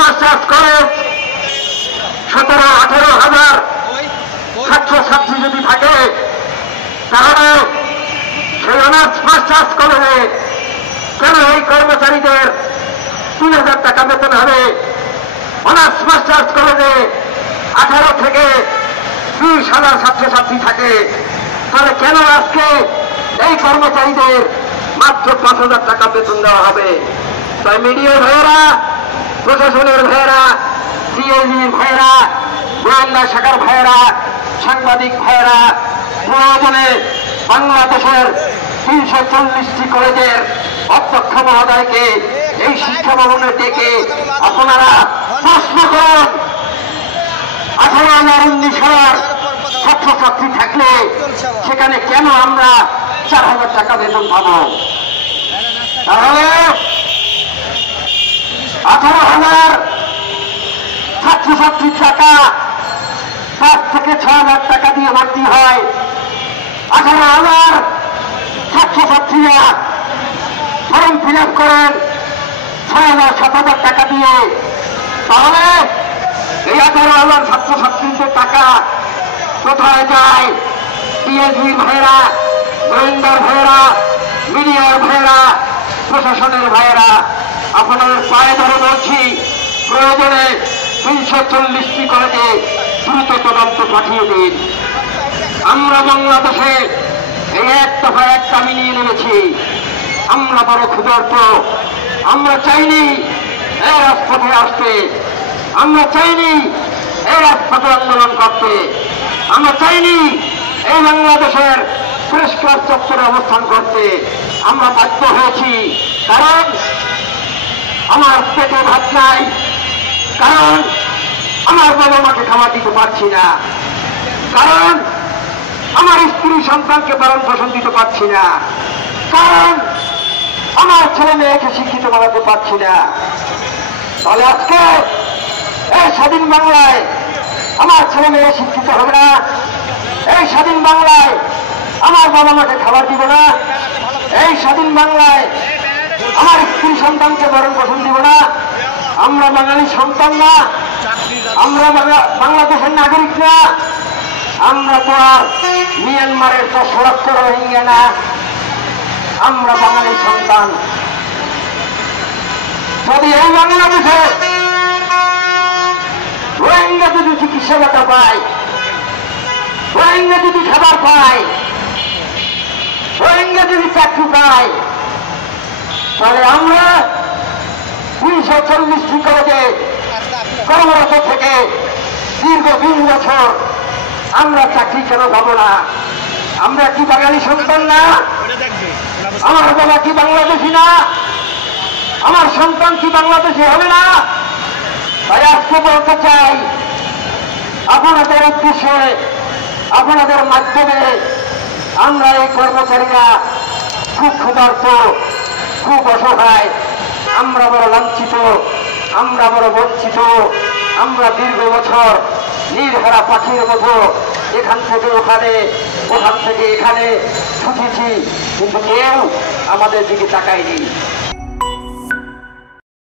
Masters college 17-18 হাজার ছাত্রছাত্রী যদি থাকে, তাহলে সেই অনার্স মাস্টার্স কলেজে কেন এই কর্মচারীদের 3,000 টাকা বেতন হবে? অনার্স মাস্টার্স কলেজে 18 থেকে 20,000 ছাত্রছাত্রী থাকে, তাহলে কেন আজকে এই কর্মচারীদের মাত্র 5,000 টাকা বেতন দেওয়া হবে? তাই মিডিয়া ভাইয়েরা, প্রশাসনের ভাইয়েরা, সিএজির ভাইয়েরা, গোয়েন্দা শাখার ভাইয়েরা, সাংবাদিক ভাইয়েরা, প্রয়োজনে বাংলাদেশের 340টি কলেজের অধ্যক্ষ মহোদয়কে এই শিক্ষা ভবনে ডেকে আপনারা প্রশ্ন করুন, 18,000-19,000 ছাত্রছাত্রী থাকলে সেখানে কেন আমরা 4,000 টাকা বেতন পাবো? তাহলে 18,000 ছাত্রছাত্রীর টাকা 5 থেকে 6,000 টাকা দিয়ে ভর্তি হয়। 18,000 ছাত্রছাত্রীরা ফর্ম ফিল আপ করেন 6,000-7,000 টাকা দিয়ে, তাহলে এই 18,000 ছাত্রছাত্রীদের টাকা কোথায় যায়? টিএসবি ভাইয়েরা, গোয়েন্দার ভাইয়েরা, মিডিয়ার ভাইয়েরা, প্রশাসনের ভাইয়েরা, আপনাদের পায়ে ধরে বলছি, প্রয়োজনে 340টি কলেজে দ্রুত তদন্ত পাঠিয়ে দিন। আমরা বাংলাদেশে এই এক দফা এক দাবি নিয়ে নেমেছি। আমরা বড় ক্ষুধার্ত, আমরা চাইনি এই রাজপথে আসতে, আমরা চাইনি এই রাজপথে আন্দোলন করতে, আমরা চাইনি এই বাংলাদেশের প্রেস ক্লাব চত্বরে অবস্থান করতে। আমরা বাধ্য হয়েছি, কারণ আমার পেটে ভাত নাই, কারণ আমার বাবা মাকে খাবার দিতে পারছি না, কারণ আমার স্ত্রী সন্তানকে পালন পোষণ দিতে পারছি না, কারণ আমার ছেলে মেয়েকে শিক্ষিত বানাতে পারছি না। তাহলে আজকে এই স্বাধীন বাংলায় আমার ছেলে মেয়ে শিক্ষিত হবে না, এই স্বাধীন বাংলায় আমার বাবা মাকে খাবার দিব না, এই স্বাধীন বাংলায় আমার স্ত্রী সন্তানকে ভরণ পোষণ দিব না। আমরা বাঙালি সন্তান না, আমরা বাংলাদেশের নাগরিক না, আমরা তো আর মিয়ানমারের 10 লক্ষ রোহিঙ্গা না, আমরা বাঙালি সন্তান। যদি এই বাংলাদেশে রোহিঙ্গা যদি চিকিৎসা পায়, রোহিঙ্গা যদি খাবার পায়, রোহিঙ্গা যদি চাকরি পায়, তাহলে আমরা 340টি কলেজে কর্মরত থেকে দীর্ঘ 20 বছর আমরা চাকরি কেন পাবো না? আমরা কি বাঙালি সন্তান না? আমার বাবা কি বাংলাদেশি না? আমার সন্তান কি বাংলাদেশি হবে না? তাই আজকে বলতে চাই, আপনাদের উদ্দেশ্যে, আপনাদের মাধ্যমে আমরা এই কর্মচারীরা খুব ক্ষুধার্ত, খুব অসহায়, আমরা বড় লাঞ্ছিত, আমরা বড় বঞ্চিত, আমরা দীর্ঘ বছর নির্হারা পাখির মতো এখান থেকে ওখানে, ওখান থেকে এখানে ছুটেছি, কিন্তু কেউ আমাদের দিকে তাকায়নি।